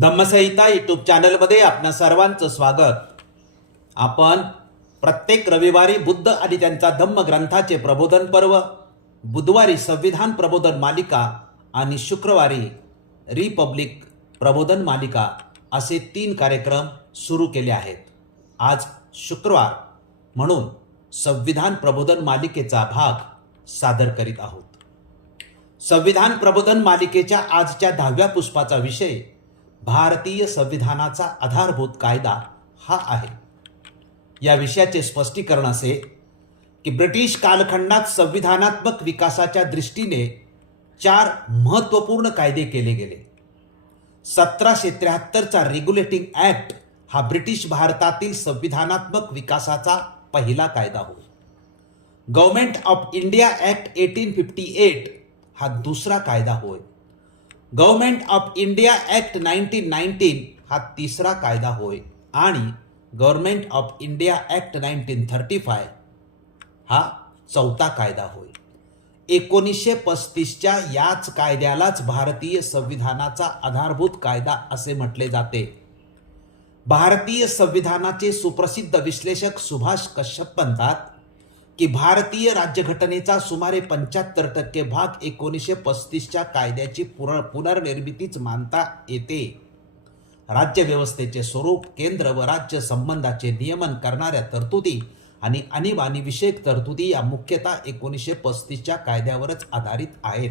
धम्मसहिता YouTube चॅनलमध्ये आपणा सर्वांचं स्वागत. आपण प्रत्येक रविवारी बुद्ध आणि त्यांचा धम्म ग्रंथाचे प्रबोधन पर्व बुधवारी संविधान प्रबोधन मालिका आणि शुक्रवारी रिपब्लिक प्रबोधन मालिका असे तीन कार्यक्रम सुरू केले आहेत. आज शुक्रवार म्हणून संविधान प्रबोधन मालिकेचा भाग सादर करीत आहोत. संविधान प्रबोधन मालिकेच्या आजच्या दहाव्या पुष्पाचा विषय भारतीय संविधानाचा आधारभूत कायदा हा आहे. या विषयाचे स्पष्टीकरण असे की ब्रिटिश कालखंडात संविधानात्मक विकासाच्या दृष्टीने चार महत्त्वपूर्ण कायदे केले गेले. सतराशे त्र्याहत्तरचा रेग्युलेटिंग ॲक्ट हा ब्रिटिश भारतातील संविधानात्मक विकासाचा पहिला कायदा होय. Government of India act eighteen fifty eight हा दुसरा कायदा होय. Government of India act nineteen nineteen हा तिसरा कायदा होय आणि government of India act nineteen thirty five हा चौथा कायदा होय. एकोणीसशे पस्तीसच्या याच कायद्यालाच भारतीय संविधानाचा आधारभूत कायदा असे म्हटले जाते. भारतीय संविधानाचे सुप्रसिद्ध विश्लेषक सुभाष कश्यप म्हणतात की भारतीय राज्यघटनेचा सुमारे पंच्याहत्तर टक्के भाग एकोणीसशे पस्तीसच्या कायद्याची पुनर पुनर्निर्मितीच मानता येते. राज्यव्यवस्थेचे स्वरूप केंद्र व राज्य संबंधाचे नियमन करणाऱ्या तरतुदी आणि आणीबाणी तरतुदी या मुख्यतः एकोणीसशे पस्तीसच्या कायद्यावरच आधारित आहेत.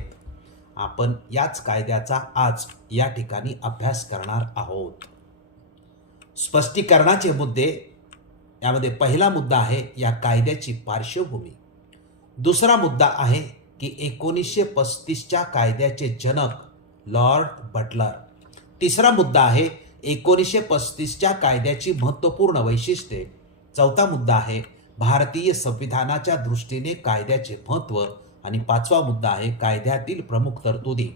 आपण याच कायद्याचा आज या ठिकाणी अभ्यास करणार आहोत. स्पष्टीकरणाचे मुद्दे यामध्ये पहिला मुद्दा आहे या कायद्याची पार्श्वभूमी. दुसरा मुद्दा आहे की एकोणीसशे पस्तीसच्या कायद्याचे जनक लॉर्ड बटलर. तिसरा मुद्दा आहे एकोणीसशे पस्तीसच्या कायद्याची महत्त्वपूर्ण वैशिष्ट्ये. चौथा मुद्दा आहे भारतीय संविधानाच्या दृष्टीने कायद्याचे महत्त्व. आणि पाचवा मुद्दा आहे कायद्यातील प्रमुख तरतुदी.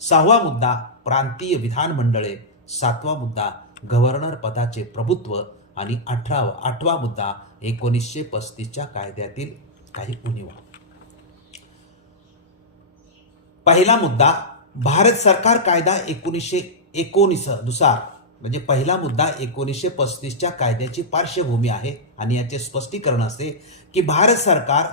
सहावा मुद्दा प्रांतीय विधानमंडळे. सातवा मुद्दा गव्हर्नर पदाचे प्रभुत्व. आणि अठरावा आठवा मुद्दा एकोणीसशे पस्तीसच्या कायद्यातील काही उणीवा. पहिला मुद्दा भारत सरकार कायदा एकोणीसशे एकोणीसनुसार म्हणजे पहिला मुद्दा एकोणीसशे पस्तीसच्या कायद्याची पार्श्वभूमी आहे आणि याचे स्पष्टीकरण असे की भारत सरकार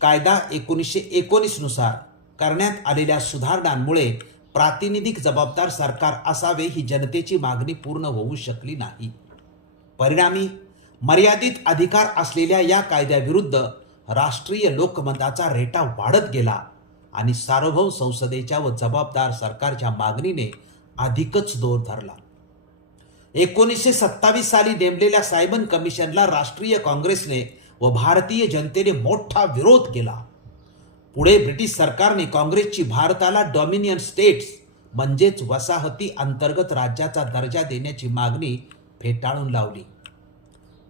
कायदा एकोणीसशे एकोणीसनुसार करण्यात आलेल्या सुधारणांमुळे प्रातिनिधिक जबाबदार सरकार असावे ही जनतेची मागणी पूर्ण होऊ शकली नाही. परिणामी मर्यादित अधिकार असलेल्या या कायद्याविरुद्ध राष्ट्रीय लोकमताचा रेटा वाढत गेला आणि सार्वभौम संसदेच्या व जबाबदार सरकारच्या मागणीने अधिकच दोर धरला. एकोणीसशे सत्तावीस साली नेमलेल्या सायमन कमिशनला राष्ट्रीय काँग्रेसने व भारतीय जनतेने मोठा विरोध केला. पुढे ब्रिटिश सरकारने काँग्रेसची भारताला डॉमिनियन स्टेट्स म्हणजेच वसाहती अंतर्गत राज्याचा दर्जा देण्याची मागणी फेटाळून लावली.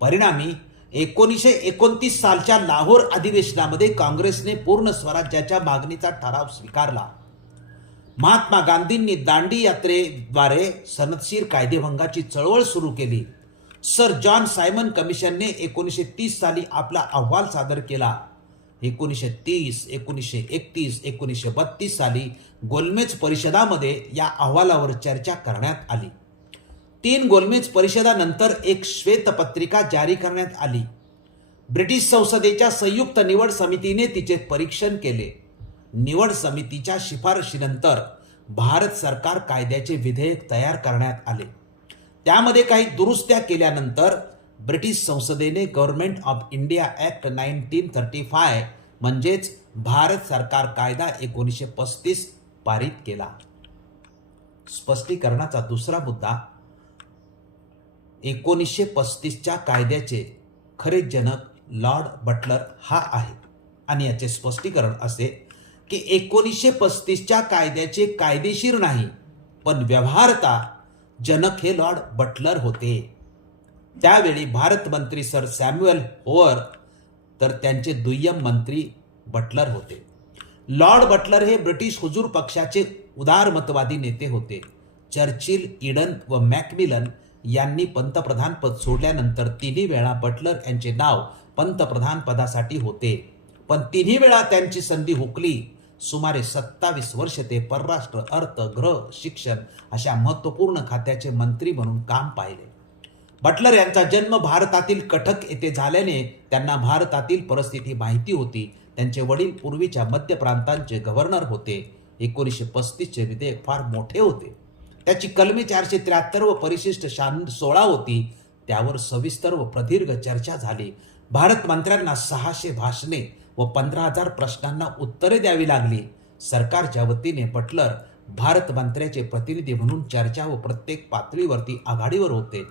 परिणामी एकोणीसशे एकोणतीस सालच्या लाहोर अधिवेशनामध्ये काँग्रेसने पूर्ण स्वराज्याच्या मागणीचा ठराव स्वीकारला. महात्मा गांधींनी दांडी यात्रेद्वारे सनदशीर कायदेभंगाची चळवळ सुरू केली. सर जॉन सायमन कमिशनने एकोणीसशे तीस साली आपला अहवाल सादर केला. एकोणीसशे तीस एकोणीसशे एकतीस एकोणीसशे बत्तीस साली गोलमेज परिषदामध्ये या अहवालावर चर्चा करण्यात आली. तीन गोलमेज परिषदानंतर एक श्वेतपत्रिका जारी करण्यात आली. ब्रिटिश संसदेच्या संयुक्त निवड समितीने तिचे परीक्षण केले. निवड समितीच्या शिफारशीनंतर भारत सरकार कायद्याचे विधेयक तयार करण्यात आले. त्यामध्ये काही दुरुस्त्या केल्यानंतर ब्रिटिश संसदेने government of India act nineteen thirty five म्हणजेच भारत सरकार कायदा एकोणीसशे पस्तीस पारित केला. स्पष्टीकरणाचा दुसरा मुद्दा एकोणीसशे पस्तीसच्या कायद्याचे खरे जनक लॉर्ड बटलर हा आहे. आणि याचे स्पष्टीकरण असे की एकोणीसशे पस्तीसच्या कायद्याचे कायदेशीर नाही पण व्यवहारता जनक हे लॉर्ड बटलर होते. त्यावेळी भारत मंत्री सर सॅम्युअल होअर तर त्यांचे दुय्यम मंत्री बटलर होते. लॉर्ड बटलर हे ब्रिटिश हुजूर पक्षाचे उदारमतवादी नेते होते. चर्चिल इडन व मॅकमिलन यांनी पंतप्रधान पद सोडल्यानंतर तिन्ही वेळा बटलर यांचे नाव पंतप्रधान पदासाठी होते. पण तिन्ही वेळा त्यांची संधी हुकली. सुमारे सत्तावीस वर्ष ते परराष्ट्र अर्थ गृह शिक्षण अशा महत्त्वपूर्ण खात्याचे मंत्री म्हणून काम पाहिले. बटलर यांचा जन्म भारतातील कटक येथे झाल्याने त्यांना भारतातील परिस्थिती माहिती होती. त्यांचे वडील पूर्वीच्या मध्य प्रांतांचे गव्हर्नर होते. एकोणीसशे पस्तीसचे विधेयक फार मोठे होते. त्याची कलमी चारशे त्र्याहत्तर व परिशिष्ट शान सोळा होती. त्यावर सविस्तर व प्रदीर्घ चर्चा झाली. भारत मंत्र्यांना सहाशे भाषणे व पंधरा हजार प्रश्नांना उत्तरे द्यावी लागली. सरकारच्या वतीने बटलर भारत मंत्र्याचे प्रतिनिधी म्हणून चर्चा व प्रत्येक पातळीवरती आघाडीवर होते.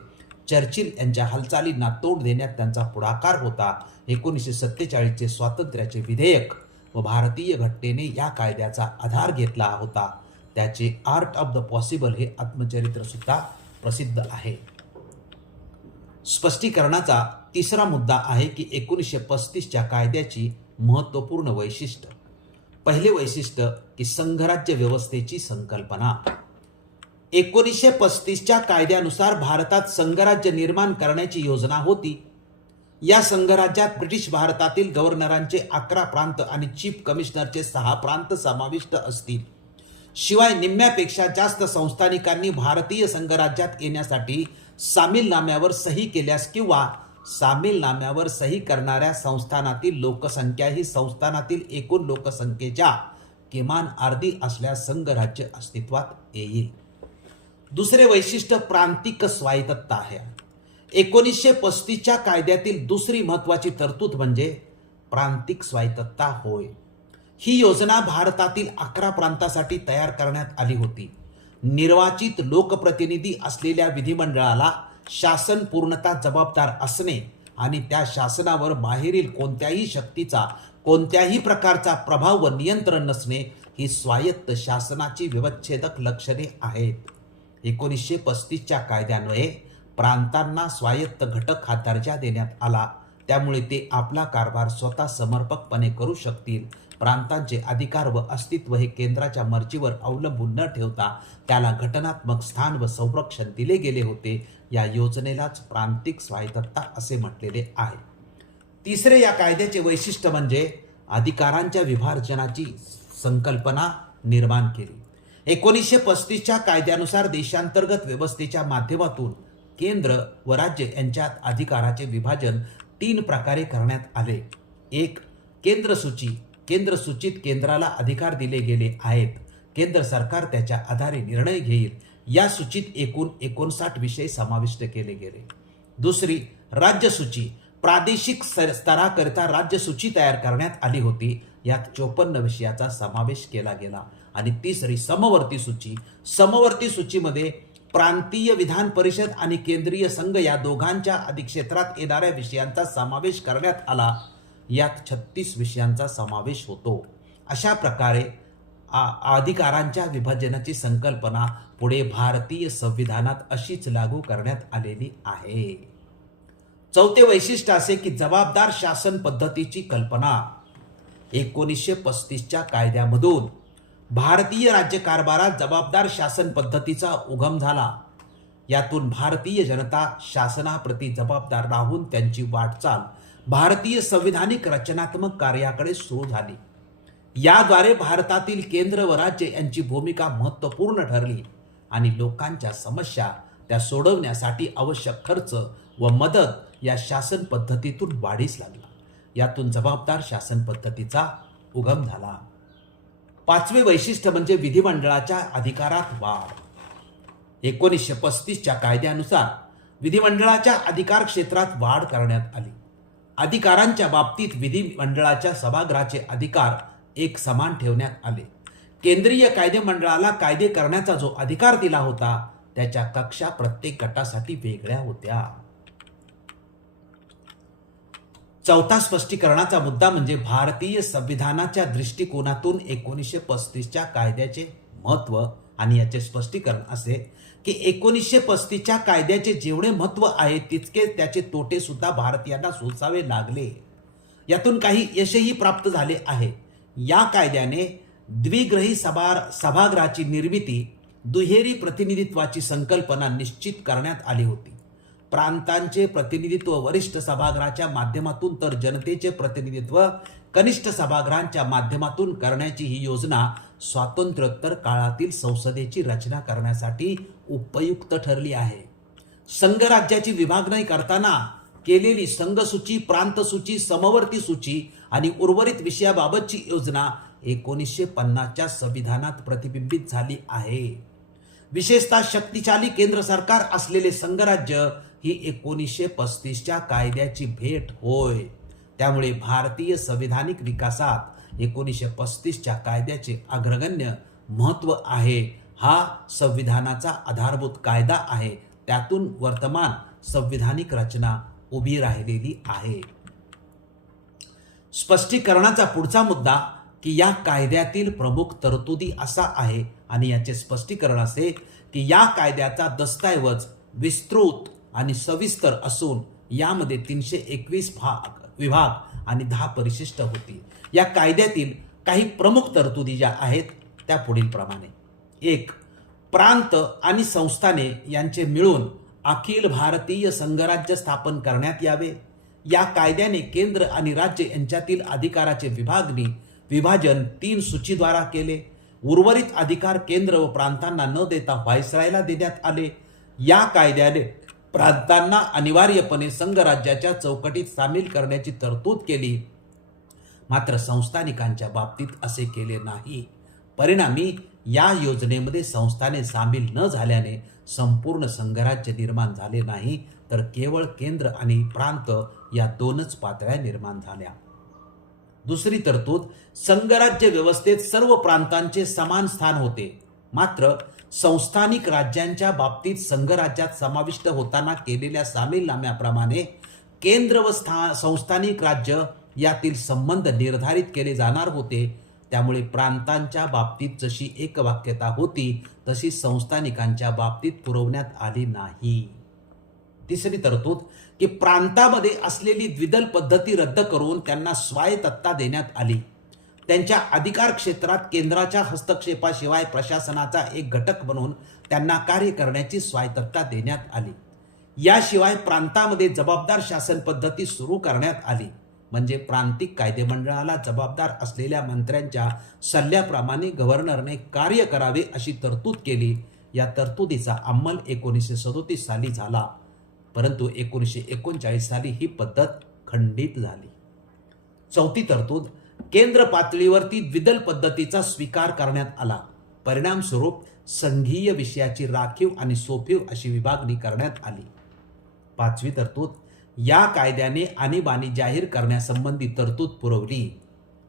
चर्चिल यांच्या हालचालींना तोंड देण्यात त्यांचा पुढाकार होता. एकोणीसशे सत्तेचाळीसचे स्वातंत्र्याचे विधेयक व भारतीय घटनेने या कायद्याचा आधार घेतला होता. त्याचे आर्ट ऑफ द पॉसिबल हे आत्मचरित्र सुद्धा प्रसिद्ध आहे. स्पष्टीकरणाचा तिसरा मुद्दा आहे की एकोणीसशे पस्तीसच्या कायद्याची महत्त्वपूर्ण वैशिष्ट्य. पहिले वैशिष्ट्य की संघराज्य व्यवस्थेची संकल्पना. एकोणीसशे पस्तीसच्या कायद्यानुसार भारतात संघराज्य निर्माण करण्याची योजना होती. या संघराज्यात ब्रिटिश भारतातील गव्हर्नरांचे अकरा प्रांत आणि चीफ कमिशनरचे सहा प्रांत समाविष्ट असतील. शिवाय निम्म्यापेक्षा जास्त संस्थानिकांनी भारतीय संघराज्यात येण्यासाठी सामीलनाम्यावर सही केल्यास किंवा सामीलनाम्यावर सही करणाऱ्या संस्थानातील लोकसंख्या ही संस्थानातील एकूण लोकसंख्येच्या किमान अर्धी असल्यास संघराज्य अस्तित्वात येईल. दुसरे वैशिष्ट्य प्रांतिक स्वायत्तता आहे. एकोणीसशे पस्तीसच्या कायद्यातील दुसरी महत्वाची तरतूद म्हणजे प्रांतिक स्वायत्तता होय. ही योजना भारतातील अकरा प्रांतासाठी तयार करण्यात आली होती. निर्वाचित लोकप्रतिनिधी असलेल्या विधिमंडळाला शासन पूर्णतः जबाबदार असणे आणि त्या शासनावर बाहेरील कोणत्याही शक्तीचा कोणत्याही प्रकारचा प्रभाव व नियंत्रण नसणे ही स्वायत्त शासनाची विवच्छेदक लक्षणे आहेत. एकोणीसशे पस्तीसच्या कायद्यान्वये प्रांतांना स्वायत्त घटक हा दर्जा देण्यात आला. त्यामुळे ते आपला कारभार स्वतः समर्पकपणे करू शकतील प्रांतांचे अधिकार व अस्तित्व हे केंद्राच्या मर्जीवर अवलंबून न ठेवता त्याला घटनात्मक स्थान व संरक्षण दिले गेले होते या योजनेलाच प्रांतिक स्वायत्तता असे म्हटलेले आहे. तिसरे या कायद्याचे वैशिष्ट्य म्हणजे अधिकारांच्या विभाजनाची संकल्पना निर्माण केली. एकोणीसशे पस्तीसच्या कायद्यानुसार देशांतर्गत व्यवस्थेच्या माध्यमातून केंद्र व राज्य यांच्यात अधिकाराचे विभाजन तीन प्रकारे करण्यात आले. एक केंद्र सूची. केंद्र सूचित केंद्राला अधिकार दिले गेले आहेत. केंद्र सरकार त्याच्या आधारे निर्णय घेईल. या सूचीत एकूण एकोणसाठ विषय समाविष्ट केले गेले. दुसरी राज्य सूची. प्रादेशिक स्तर- स्तराकरिता राज्य सूची तयार करण्यात आली होती. यात चोपन्न विषयाचा समावेश केला गेला. आणि तिसरी समवर्ती सूची. समवर्ती सूचीमध्ये प्रांतीय विधान परिषद आणि केंद्रीय संघ या दोघांच्या अधिक्षेत्रात येणाऱ्या विषयांचा समावेश करण्यात आला. यात छत्तीस विषयांचा समावेश होतो. अशा प्रकारे आ- अधिकारांच्या विभाजनाची संकल्पना पुढे भारतीय संविधानात अशीच लागू करण्यात आलेली आहे. चौथे वैशिष्ट्य असे की जबाबदार शासन पद्धतीची कल्पना. एकोणीसशे पस्तीसच्या कायद्यामधून भारतीय राज्यकारभारात जबाबदार शासन पद्धतीचा उगम झाला. यातून भारतीय जनता शासनाप्रती जबाबदार राहून त्यांची वाटचाल भारतीय संविधानिक रचनात्मक कार्याकडे सुरू झाली. याद्वारे भारतातील केंद्र व राज्य यांची भूमिका महत्त्वपूर्ण ठरली आणि लोकांच्या समस्या त्या सोडवण्यासाठी आवश्यक खर्च व मदत या शासन पद्धतीतून वाढीस लागला. यातून जबाबदार शासन पद्धतीचा उगम झाला. पाचवे वैशिष्ट्य म्हणजे विधिमंडळाच्या अधिकारात वाढ. एकोणीसशे पस्तीसच्या कायद्यानुसार विधिमंडळाच्या अधिकार क्षेत्रात वाढ करण्यात आली. अधिकारांच्या बाबतीत विधिमंडळाच्या सभागृहाचे अधिकार एक समान ठेवण्यात आले. केंद्रीय कायदेमंडळाला कायदे करण्याचा जो अधिकार दिला होता त्याच्या कक्षा प्रत्येक गटासाठी वेगळ्या होत्या. चौथा स्पष्टीकरणाचा मुद्दा म्हणजे भारतीय संविधानाच्या दृष्टिकोनातून एकोणीसशे पस्तीसच्या कायद्याचे महत्त्व आणि याचे स्पष्टीकरण असे की एकोणीसशे पस्तीसच्या कायद्याचे जेवढे महत्त्व आहे तितके त्याचे तोटे सुद्धा भारतीयांना सोसावे लागले. यातून काही यशही प्राप्त झाले आहे. या कायद्याने द्विग्रही सभा सभागृहाची निर्मिती दुहेरी प्रतिनिधित्वाची संकल्पना निश्चित करण्यात आली होती. प्रांतांचे प्रतिनिधित्व वरिष्ठ सभागृहाच्या माध्यमातून तर जनतेचे प्रतिनिधित्व कनिष्ठ सभागृहांच्या माध्यमातून करण्याची ही योजना स्वातंत्र्योत्तर काळातील संसदेची रचना करण्यासाठी उपयुक्त ठरली आहे. संघराज्याची विभागणी करताना केलेली संघसूची प्रांतसूची समवर्ती सूची आणि उर्वरित विषयाबाबतची योजना एकोणीसशे पन्नासच्या संविधानात प्रतिबिंबित झाली आहे. विशेषतः शक्तिशाली केंद्र सरकार असलेले संघराज्य ही एकोणीसशे पस्तीसच्या कायद्याची भेट होय. त्यामुळे भारतीय संविधानिक विकासात एकोणीसशे पस्तीसच्या कायद्याचे अग्रगण्य महत्त्व आहे. हा संविधानाचा आधारभूत कायदा आहे. त्यातून वर्तमान संविधानिक रचना उभी राहिलेली आहे. स्पष्टीकरणाचा पुढचा मुद्दा की या कायद्यातील प्रमुख तरतुदी असा आहे आणि याचे स्पष्टीकरण असे की या कायद्याचा दस्तऐवज विस्तृत आणि सविस्तर असून यामध्ये तीनशे एकवीस भाग विभाग आणि दहा परिशिष्ट होती. या कायद्यातील काही प्रमुख तरतुदी ज्या आहेत त्या पुढील प्रमाणे. एक प्रांत आणि संस्थाने यांचे मिळून अखिल भारतीय संघराज्य स्थापन करण्यात यावे. या कायद्याने केंद्र आणि राज्य यांच्यातील अधिकाराचे विभागणी विभाजन तीन सूचीद्वारा केले. उर्वरित अधिकार केंद्र व प्रांतांना न देता व्हायसरायला देण्यात आले. या कायद्याने प्रांतांना अनिवार्यपणे संघराज्याच्या चौकटीत सामील करण्याची तरतूद केली. मात्र संस्थानिकांच्या बाबतीत असे केले नाही. परिणामी या योजनेमध्ये संस्थाने सामील न झाल्याने संपूर्ण संघराज्य निर्माण झाले नाही तर केवळ केंद्र आणि प्रांत या दोनच पातळ्या निर्माण झाल्या. दुसरी तरतूद संघराज्य व्यवस्थेत सर्व प्रांतांचे समान स्थान होते. मात्र संस्थानिक राज्यांच्या बाबतीत संघराज्यात समाविष्ट होताना केलेल्या सामीलनाम्याप्रमाणे केंद्र व स्था संस्थानिक राज्य यातील संबंध निर्धारित केले जाणार होते. त्यामुळे प्रांतांच्या बाबतीत जशी एकवाक्यता होती तशी संस्थानिकांच्या बाबतीत पुरवण्यात आली नाही. तिसरी तरतूद की प्रांतामध्ये असलेली द्विदल पद्धती रद्द करून त्यांना स्वायत्तता देण्यात आली. त्यांच्या अधिकार क्षेत्रात केंद्राच्या हस्तक्षेपाशिवाय प्रशासनाचा एक घटक बनवून त्यांना कार्य करण्याची स्वायत्तता देण्यात आली. याशिवाय प्रांतामध्ये जबाबदार शासन पद्धती सुरू करण्यात आली. म्हणजे प्रांतिक कायदेमंडळाला जबाबदार असलेल्या मंत्र्यांच्या सल्ल्याप्रमाणे गव्हर्नरने कार्य करावे अशी तरतूद केली. या तरतुदीचा अंमल एकोणीसशे सदोतीस साली झाला. परंतु एकोणीसशे एकोणचाळीस साली ही पद्धत खंडित झाली. चौथी तरतूद केंद्र पातळीवरती द्विदल पद्धतीचा स्वीकार करण्यात आला. परिणामस्वरूप संघीय विषयाची राखीव आणि सोपीव अशी विभागणी करण्यात आली. पाचवी तरतूद या कायद्याने आणीबाणी जाहीर करण्यासंबंधी तरतूद पुरवली.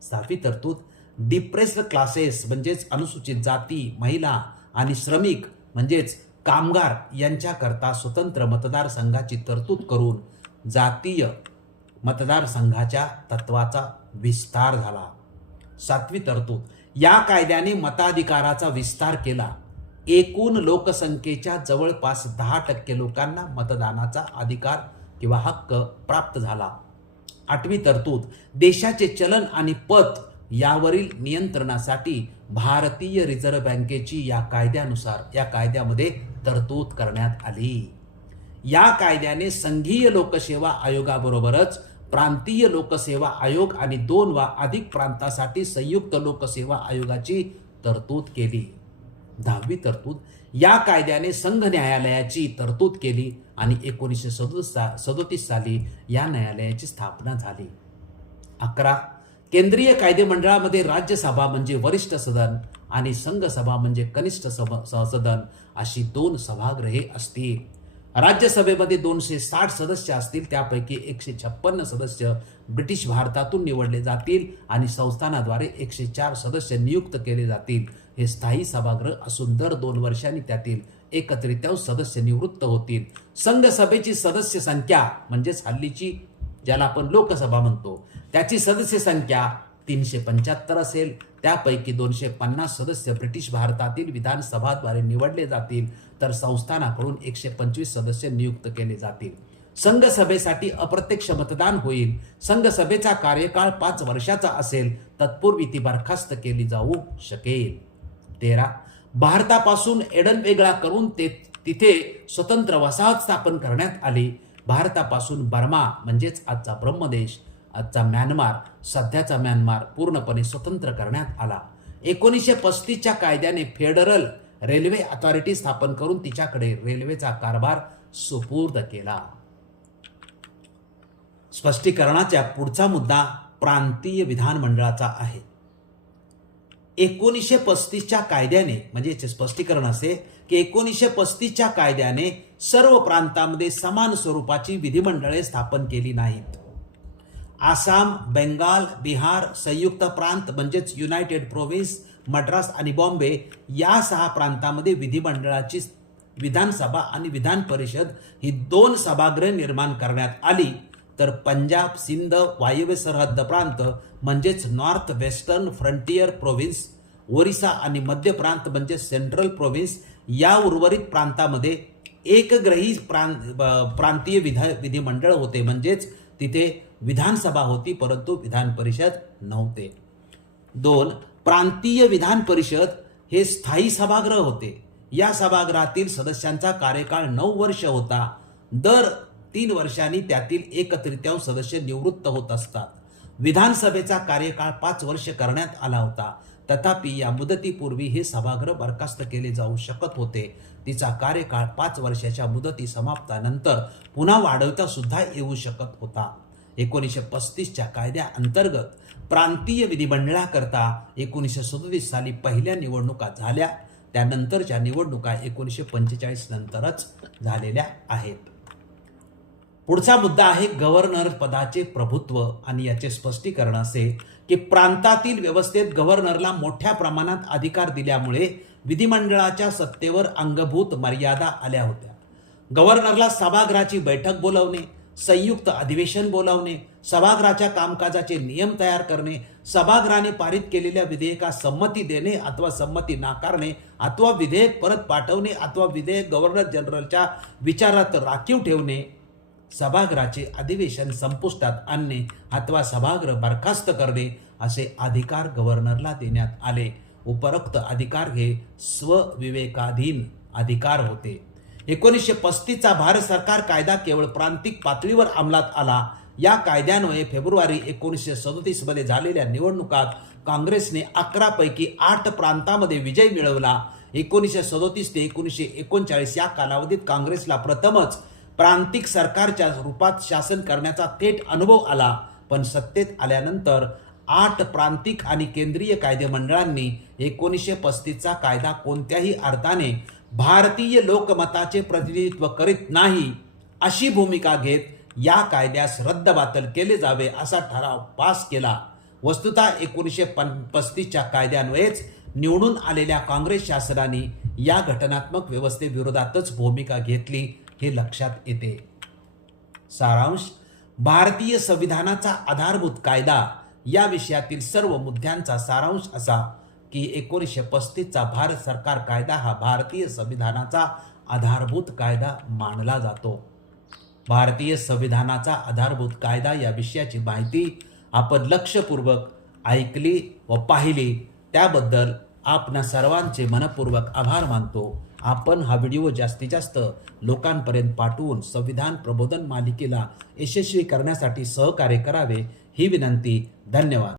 सहावी तरतूद डिप्रेस्ड क्लासेस म्हणजेच अनुसूचित जाती महिला आणि श्रमिक म्हणजेच कामगार यांच्याकरता स्वतंत्र मतदारसंघाची तरतूद करून जातीय मतदारसंघाच्या तत्वाचा विस्तार झाला. सातवी तरतूद. या कायद्याने मताधिकाराचा विस्तार केला. एकूण लोकसंख्येच्या जवळपास दहा टक्के लोकांना मतदानाचा अधिकार किंवा हक्क प्राप्त झाला. आठवी तरतूद. देशाचे चलन आणि पत यावरील नियंत्रणासाठी भारतीय रिझर्व्ह बँकेची या कायद्यानुसार या कायद्यामध्ये तरतूद करण्यात आली. या कायद्याने संघीय लोकसेवा आयोगाबरोबरच प्रांतीय लोकसेवा आयोग आणि दोन वा अधिक प्रांतासाठी संयुक्त लोकसेवा आयोगाची तरतूद केली. दहावी तरतूद. या कायद्याने संघ न्यायालयाची तरतूद केली आणि एकोणीसशे सदोतीस सदोतीस साली या न्यायालयाची स्थापना झाली. अकरा. केंद्रीय कायदेमंडळामध्ये राज्यसभा म्हणजे वरिष्ठ सदन आणि संघसभा म्हणजे कनिष्ठ सभ सदन अशी दोन सभागृहे असतील. राज्यसभेमध्ये दोनशे साठ सदस्य असतील त्यापैकी एकशे छप्पन्न सदस्य ब्रिटिश भारतातून निवडले जातील आणि संस्थानाद्वारे एकशे चार सदस्य नियुक्त केले जातील. हे स्थायी सभागृह असून दर दोन वर्षांनी त्यातील एकत्रित्या सदस्य निवृत्त होतील. संघसभेची सदस्य संख्या म्हणजेच हल्लीची ज्याला आपण लोकसभा म्हणतो त्याची सदस्य संख्या तीनशे पंच्याहत्तर असेल. त्यापैकी दोनशे पन्नास सदस्य ब्रिटिश भारतातील विधानसभाद्वारे निवडले जातील. तर संस्थानाकडून एकशे पंचवीस सदस्य नियुक्त केले जातील. संघसभेसाठी अप्रत्यक्ष मतदान होईल. संघसभेचा कार्यकाळ पाच वर्षाचा असेल. तत्पूर्वी ती बरखास्त केली जाऊ शकेल. तेरा. भारतापासून एडन वेगळा करून ते तिथे स्वतंत्र वसाहत स्थापन करण्यात आली. भारतापासून बर्मा म्हणजेच आजचा ब्रह्मदेश आजचा म्यानमार सध्याचा म्यानमार पूर्णपणे स्वतंत्र करण्यात आला. एकोणीसशे पस्तीसच्या कायद्याने फेडरल रेल्वे अथॉरिटी स्थापन करून तिच्याकडे रेल्वेचा कारभार सुपूर्द केला. स्पष्टीकरणाच्या पुढचा मुद्दा प्रांतीय विधानमंडळाचा आहे. एकोणीसशे पस्तीसच्या कायद्याने म्हणजे याचे स्पष्टीकरण असे की एकोणीसशे पस्तीसच्या कायद्याने सर्व प्रांतामध्ये समान स्वरूपाची विधिमंडळे स्थापन केली नाहीत. आसाम बेंगाल बिहार संयुक्त प्रांत म्हणजेच युनायटेड प्रोव्हिन्स मद्रास आणि बॉम्बे या सहा प्रांतामध्ये विधिमंडळाची विधानसभा आणि विधान परिषद ही दोन सभागृह निर्माण करण्यात आली. तर पंजाब सिंध वायव्य सरहद्द प्रांत म्हणजेच north western frontier province Orissa आणि मध्य प्रांत म्हणजे सेंट्रल प्रोव्हिन्स या उर्वरित प्रांतामध्ये एकग्रही प्रांत प्रांतीय विधा विधिमंडळ होते. म्हणजेच तिथे विधानसभा होती परंतु विधान परिषद नव्हते. दोन प्रांतीय विधान परिषद हे स्थायी सभागृह होते. या सभागृहातील सदस्यांचा कार्यकाळ नऊ वर्ष होता. दर तीन वर्षांनी त्यातील एक तृतीयांश सदस्य निवृत्त होत असतात. विधानसभेचा कार्यकाळ पाच वर्ष करण्यात आला होता. तथापि या मुदतीपूर्वी हे सभागृह बरखास्त केले जाऊ शकत होते. तिचा कार्यकाळ पाच वर्षाच्या मुदती समाप्तानंतर पुन्हा वाढवता सुद्धा येऊ शकत होता. एकोणीसशे पस्तीसच्या कायद्या अंतर्गत प्रांतीय विधिमंडळाकरता एकोणीसशे सदोतीस साली पहिल्या निवडणुका झाल्या. त्यानंतरच्या निवडणुका एकोणीसशे पंचेचाळीस नंतरच झालेल्या आहेत. पुढचा मुद्दा आहे गव्हर्नर पदाचे प्रभुत्व आणि याचे स्पष्टीकरण असे की प्रांतातील व्यवस्थेत गव्हर्नरला मोठ्या प्रमाणात अधिकार दिल्यामुळे विधिमंडळाच्या सत्तेवर अंगभूत मर्यादा आल्या होत्या. गव्हर्नरला सभागृहाची बैठक बोलावणे संयुक्त अधिवेशन बोलावणे सभागृहाच्या कामकाजाचे नियम तयार करणे सभागृहाने पारित केलेल्या विधेयकास संमती देणे अथवा संमती नाकारणे अथवा विधेयक परत पाठवणे अथवा विधेयक गव्हर्नर जनरलच्या विचारात राखीव ठेवणे सभागृहाचे अधिवेशन संपुष्टात आणणे अथवा सभागृह बरखास्त करणे असे अधिकार गव्हर्नरला देण्यात आले. उपरोक्त अधिकार हे स्वविवेकाधीन अधिकार होते. एकोणीसशे पस्तीसचा भारत सरकार कायदा केवळ प्रांतिक पातळीवर अंमलात आला. या कायद्यामुळे फेब्रुवारी एकोणीसशे सदतीसमध्ये झालेल्या निवडणुकात काँग्रेसने अकरापैकी आठ प्रांतामध्ये विजय मिळवला. एकोणीसशे सदोतीस ते एकोणीसशे एकोणचाळीस या कालावधीत काँग्रेसला प्रथमच प्रांतिक सरकारच्या रूपात शासन करण्याचा थेट अनुभव आला. पण सत्तेत आल्यानंतर आठ प्रांतिक आणि केंद्रीय कायदेमंडळांनी एकोणीसशे पस्तीसचा कायदा कोणत्याही अर्थाने भारतीय लोकमताचे प्रतिनिधित्व करीत नाही अशी भूमिका घेत या कायद्यास रद्दबातल केले जावे असा ठराव पास केला. वस्तुतः एकोणीसशे पन पस्तीसच्या कायद्यान्वयेच निवडून आलेल्या काँग्रेस शासनाने या घटनात्मक व्यवस्थेविरोधातच भूमिका घेतली हे लक्षात येते. सारांश भारतीय संविधानाचा आधारभूत कायदा या विषयातील सर्व मुद्द्यांचा सारांश असा की एकोणीसशे पस्तीसचा भारत सरकार कायदा हा भारतीय संविधानाचा आधारभूत कायदा मानला जातो. भारतीय संविधानाचा आधारभूत कायदा या विषयाची माहिती आपण लक्षपूर्वक ऐकली व पाहिली. त्याबद्दल आपणा सर्वांचे मनपूर्वक आभार मानतो. आपण हा व्हिडिओ जास्तीत जास्त लोकांपर्यंत पाठवून संविधान प्रबोधन मालिकेला यशस्वी करण्यासाठी सहकार्य करावे ही विनंती. धन्यवाद.